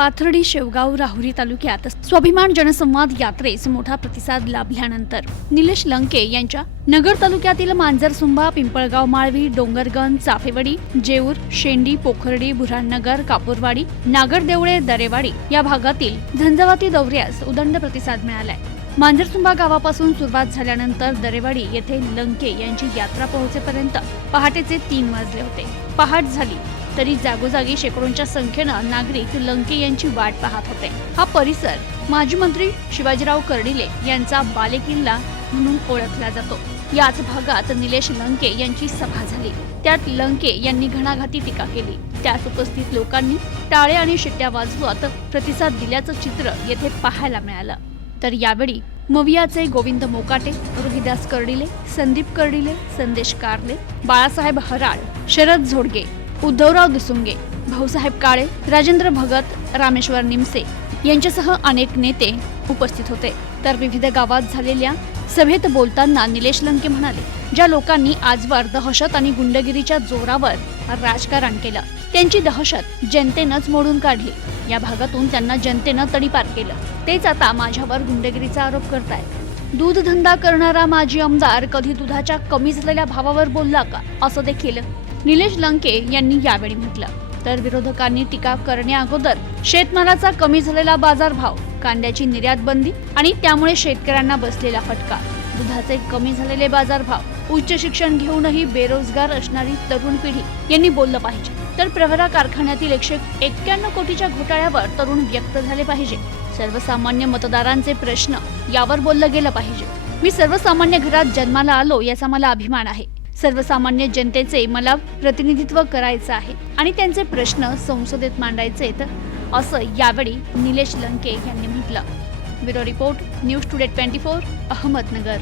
पाथर्डी शेवगाव राहुरी तालुक्यात स्वाभिमान जनसंवाद यात्रेस मोठा प्रतिसाद लाभल्यानंतर निलेश लंके यांच्या नगर तालुक्यातील मांजरसुंबा पिंपळगाव माळवी डोंगरगण चाफेवाडी जेऊर शेंडी पोखर्डी बुऱ्हाणनगर कापूरवाडी नागरदेवळे दरेवाडी या भागातील झंझावाती दौऱ्यास उदंड प्रतिसाद मिळालाय. मांजरसुंबा गावापासून सुरुवात झाल्यानंतर दरेवाडी येथे लंके यांची यात्रा पोहोचेपर्यंत पहाटेचे तीन वाजले होते. पहाट झाली. तरी जागोजागी शेकडोंच्या संख्येनं नागरिक लंके यांची वाट पाहत होते. हा परिसर माजी मंत्री शिवाजीराव कर्डिले यांचा बालेकिल्ला म्हणून ओळखला जातो. याच भागात निलेश लंके यांची सभा झाली. त्यात लंके यांनी घणाघाती टीका केली. त्यात उपस्थित लोकांनी टाळे आणि शिट्ट्या वाजवत प्रतिसाद दिल्याचं चित्र येथे पाहायला मिळालं. तर यावेळी मवियाचे गोविंद मोकाटे रोहिदास कर्डिले संदीप कर्डिले संदेश कारले बाळासाहेब हराळ शरद झोडगे उद्धवराव दुसुंगे भाऊसाहेब काळे राजेंद्र भगत रामेश्वर निमसे यांच्यासह अनेक नेते उपस्थित होते. तर विविध गावात झालेल्या सभेत बोलताना निलेश लंके म्हणाले ज्या लोकांनी आजवर दहशत आणि गुंडगिरीच्या जोरावर राजकारण केलं त्यांची दहशत जनतेनंच मोडून काढली. या भागातून त्यांना जनतेनं तडीपार केलं. तेच आता माझ्यावर गुंडगिरीचा आरोप करतायत. दूध धंदा करणारा माजी आमदार कधी दुधाच्या कमी झालेल्या भावावर बोलला का? असं देखील निलेश लंके यांनी यावेळी म्हटलं. तर विरोधकांनी टीका करण्याअगोदर शेतमालाचा कमी झालेला बाजारभाव कांद्याची निर्यात बंदी आणि त्यामुळे शेतकऱ्यांना बसलेला फटका. दुधाचे कमी झालेले बाजारभाव उच्च शिक्षण घेऊनही बेरोजगार असणारी तरुण पिढी यांनी बोललं पाहिजे. तर प्रवरा कारखान्यातील एकशे एक्क्याण्णव कोटीच्या घोटाळ्यावर तरुण व्यक्त झाले पाहिजे. सर्वसामान्य मतदारांचे प्रश्न यावर बोललं गेलं पाहिजे. मी सर्वसामान्य घरात जन्माला आलो याचा मला अभिमान आहे. सर्वसामान्य जनतेचे मला प्रतिनिधित्व करायचं आहे. आणि त्यांचे प्रश्न संसदेत मांडायचे असं यावेळी निलेश लंके यांनी म्हटलं. Bureau report news today twenty four Ahmednagar.